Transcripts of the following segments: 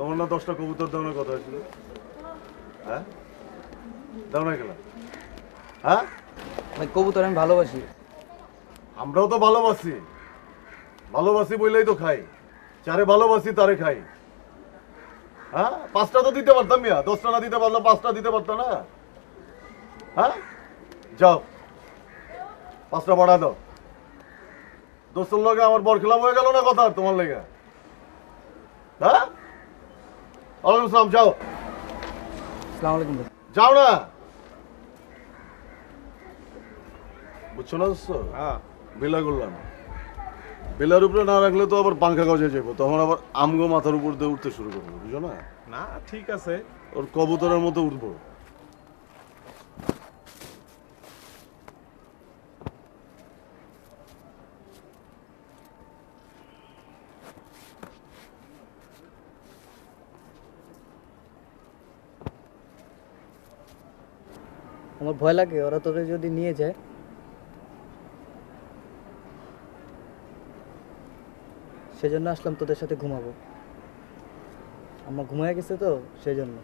তোমার না 10টা কবুতর দেওয়ার কথা ছিল, হ্যাঁ? দাও না কেন? হ্যাঁ, ভাই কবুতর আমি ভালোবাসি। আমরাও তো ভালোবাসি, ভালোবাসি বললেই তো খাই। যারে ভালোবাসি তারে খাই। হ্যাঁ, 5টা তো দিতে পারতাম মিয়া, 10টা না দিতে পারলাম, 5টা দিতে পারতাম না। হ্যাঁ, যাও 5টা বাড়া দাও। দোস্তের লগে আমার বরখেলাপ হয়ে গেল না কথা তোমার লেগে? হ্যাঁ, ওয়ালাইকুম আসসালাম, যাও। আসসালামু আলাইকুম ভাই। যাও না, বুঝছো না দোস্ত? হ্যাঁ বিলা করলাম, বেলার উপরে না রাখলে তো আবার পাঙ্খা গজে যাবো, তখন আবার আমগো মাথার উপর দিয়ে উঠতে শুরু করবো, বুঝো না? না ঠিক আছে। ওর কবুতরের মতো উঠবো। আমার ভয় লাগে ওরা তোরে যদি নিয়ে যায়। সেজন্য আসলাম তোদের সাথে ঘুমাবো। আমার ঘুমায় গেছে তো সেজন্য।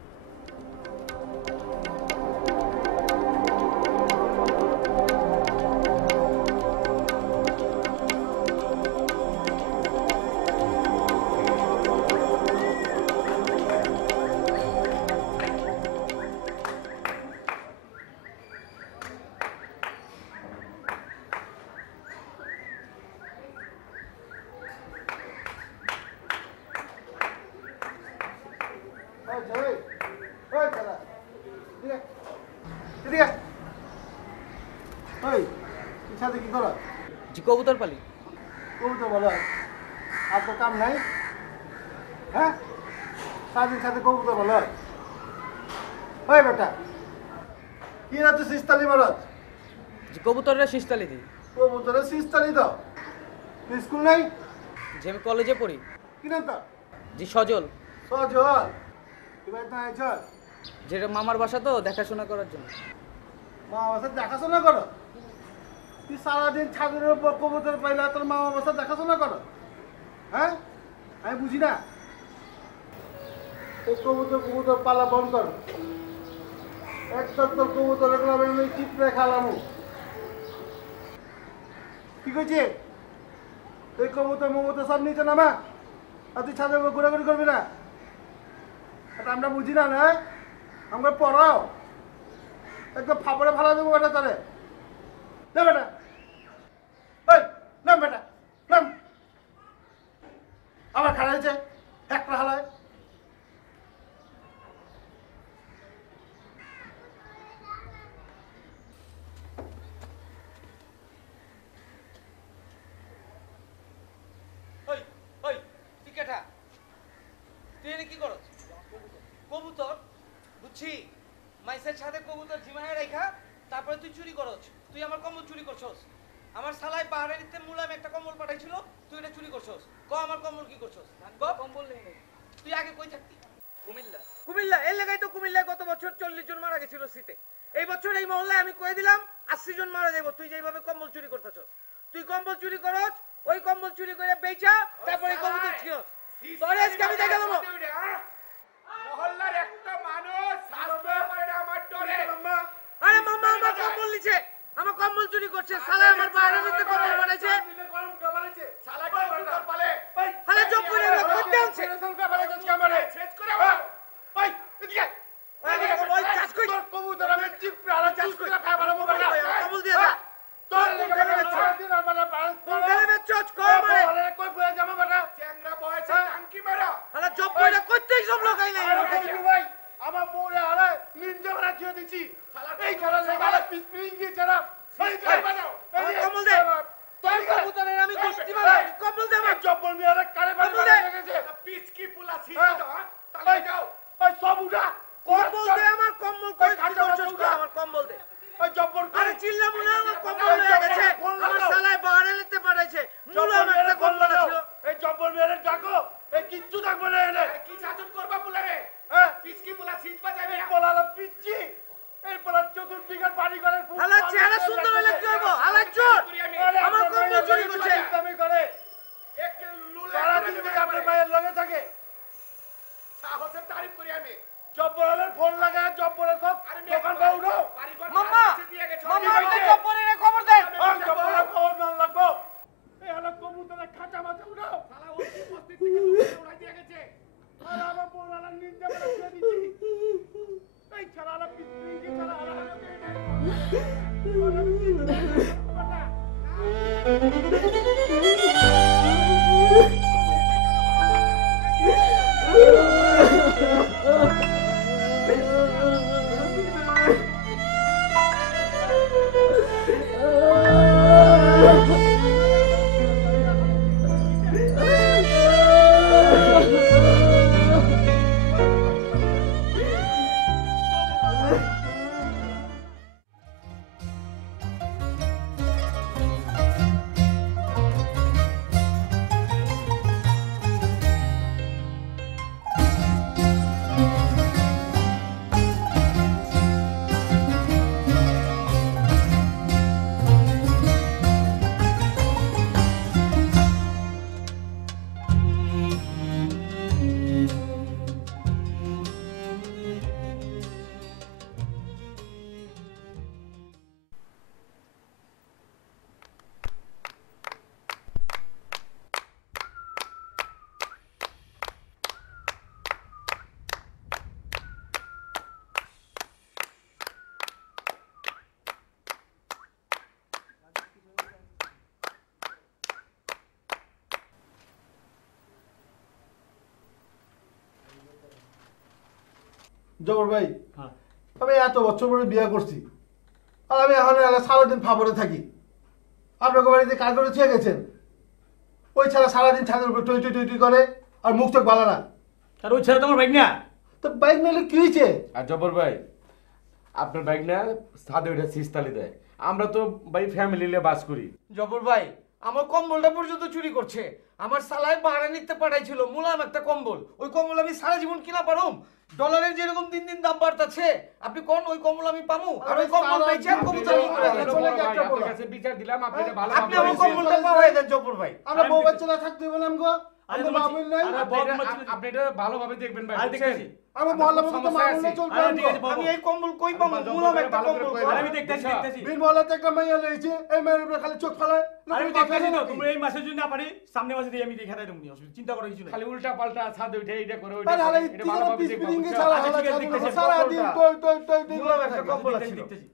কি করো? জি কবুতর পালি। কবুতর বলো, আর তো কাম নাই? হ্যাঁ, সারাদিন সাথে কবুতর বলো। ওই বেটা, কি না তুই সিস্তালি মারত? জি কবুতররা শিস্তালি দিই। কবুতরের সিস্তালি দাও। তুই স্কুল নাই? যে আমি কলেজে পড়ি। কি নাম তা? জি সজল। সজল, তুই বাড়িতে না আইছস? যেটা মামার বাসা তো দেখাশোনা করার জন্য। মা বাবার দেখাশোনা করো? তুই সারাদিন ছাদের উপর কবুতর পাইলা, তোর মা বাবার দেখাশোনা করো? হ্যাঁ, আমি বুঝি না। এই কবুতর পালা বন্ধ কর। একদম তোর কবুতর এগুলো আমি চিপড়ে খালামু। কি কইছে? এই কবুতর মবুতর সব নিচে নামা, আর তুই ছাদের উপর ঘোরাঘুরি করবি না। এটা আমরা বুঝি না, না আমরা পড়াও একদম ফাপড়ে ফালা দেবো বেটা তারে। না বেটা, ওই নাম বেটা, নাম। আমার খাড়া হয়েছে একটা হালায়। ওই ওই তুই কেটা? তুই এনে কি করছ? কবুতর বুঝছি, মাইসের সাথে কবুতর ঝিমায় রেখা তারপরে তুই চুরি করছ। তুই আমার কম্বল চুরি করছস। আমার শালায় পাহাড়ের নিতে মুলাম একটা কম্বল পাঠাইছিল, তুই এটা চুরি করছস। ক আমার কম্বল কি করছস? কম্বল নেই। তুই আগে কই থাকতি? কুমিল্লা। কুমিল্লা, এর লাগাই তো কুমিল্লায় গত বছর 40 জন মারা গেছিল শীতে। এই বছর এই মহল্লায় আমি কয়ে দিলাম 80 জন মারা যাবো। তুই যেভাবে কম্বল চুরি করতেছস, তুই কম্বল চুরি করছ, ওই কম্বল চুরি করে বেচা তারপরে কবুতর ছিনস। তোরে আজকে আমি দেখা দেবো। মহল্লার একটা মানুষ শাস্তি পায় না আমার ডরে। আরে মামা আমার কম্বল নিছে, আমার কম্বল চুরি করছে। শালা আমার বাইরে নিতে কম্বল বানাইছে। গরম কাবালেছে শালা কি কবুতর পালে। আরে চুপ করে এগুলো করতে আনছে। শেষ করে আমার ওই এদিকে ওই চাষ কই তোর কবুতর আমি চিপড়ে আলা চাষ করে খাই ভালো মোবাইল কম্বল দিয়ে যা। তোর লেগে দিন আর মানে কোন কালে চচ কই মারে? আরে কই বয়ে যাবে বেটা চ্যাংরা বয়সে টাঙ্কি মারা। আরে চুপ করে কইতেই সব লোকাই নাই। ভাই আমার বউরে আরে নিন্দা মারা দিয়ে দিছি এই খেলা লাগালে পিসপিং গিয়ে ছাড়া এই দে বানাও এই কম্বল দে। তোর কবুতরের আমি গোষ্ঠী মারা। কম্বল দে আমার। জব্বর মিয়ারে কারে বাড়ি লেগেছে পিস কি পুলা সিস্টেম তো তাই যাও ওই সব উঠা কম্বল দে আমার। কম্বল কই করছস কই আমার কম্বল দে। ওই জব্বর আরে চিল্লা মুলা আমার কম্বল হয়ে গেছে। আমার শালায় বাইরে নিতে পাঠাইছে। মুলা আমার একটা কম্বল ছিল। এই জব্বর মিয়ারে ডাকো এই কিচ্ছু থাকবে না এনে কি শাসন করবা পুলারে হ্যাঁ পিস কি পুলা সিজ বাজাবে পোলালা পিচ্ছি এই পোলা চতুর্দিকের বাড়ি ঘরের হালা চেহারা সুন্দর হলে কি হইব? হালা চোর আমার কম্বল চুরি করছে। আমি করে এক লুলা সারা দিন থেকে আপনার মায়ের লগে থাকে সাহসের তারিফ করি আমি জব্বরের ফোন লাগায় জব্বরের সব দোকান পাও উঠো মাম্মা মাম্মা আপনি জব্বরের খবর দেন ওই জব্বরের খবর না লাগবো এই হলো কবুতরের খাঁচা মাথা উঠো শালা ওই বস্তি থেকে উড়াই দিয়ে গেছে আর আমার পোলালা নিন্দা করে ফেলে দিছি এই ছাড়ালা পিছলি ছাড়া আর জবর ভাই আমি এত বছর পরে বিয়ে করছি আর আমি এখন সারাদিন ফাবরে থাকি আপনাকে বাড়িতে কাজ করে ছুঁয়ে গেছেন ওই ছাড়া সারাদিন ছাদের উপরে টই টই টই টই করে আর মুখ চোখ ভালো না আর ওই ছেলে তোমার বাইক না তো বাইক নিলে কি হয়েছে আর জব্বর ভাই আপনার বাইক না ছাদে ওইটা সিস্তালি দেয় আমরা তো ভাই ফ্যামিলি নিয়ে বাস করি জব্বর ভাই আমার কম্বলটা পর্যন্ত চুরি করছে আমার সালায় ভাড়া নিতে পাঠাইছিল মুলাম একটা কম্বল ওই কম্বল আমি সারা জীবন কিনা পারুম ডলারের যেরকম দিন দিন দাম বাড়তাছে আপনি কোন ওই কম্বল আমি পামু আর ওই কম্বল বেচে আমি কবুতর নিয়ে করে আপনার দেব। আপনার কাছে বিচার দিলাম আপনি এটা ভালো আপনি আমার কম্বলটা পাওয়াই দেন জব্বর ভাই আমরা বউ বাচ্চারা থাকতে বললাম গো আমরা মামুল নাই আপনি এটা ভালোভাবে দেখবেন ভাই আর বুঝছেন? দেখতেছি আমরা মহল্লা মতো মামুল না চলবে আরে ঠিক আছে আমি এই কম্বল কই পামু মুলাম একটা কম্বল আর আমি দেখতেছি দেখতেছি বীর মহল্লাতে একটা মাইয়া লইছে এই মেয়ের উপরে খালি চোখ ফেলে আর আমি দেখতেছি তো তোমরা এই মাসে যদি না পারি সামনে মাসে দিয়ে আমি দেখাতে দেবো অসুবিধা চিন্তা করার কিছু নাই খালি উল্টা পাল্টা ছাদে উঠে এইটা করে তার হালে এটা ভালোভাবে পিস দেখবেন পিটিং কে বুঝছেন? ছাড়া আচ্ছা, ঠিক আছে, হালা দেখতেছি। সারা দিন টই টই টই টই মুলাম একটা কম্বল দেখতেছি আছে দেখতেছি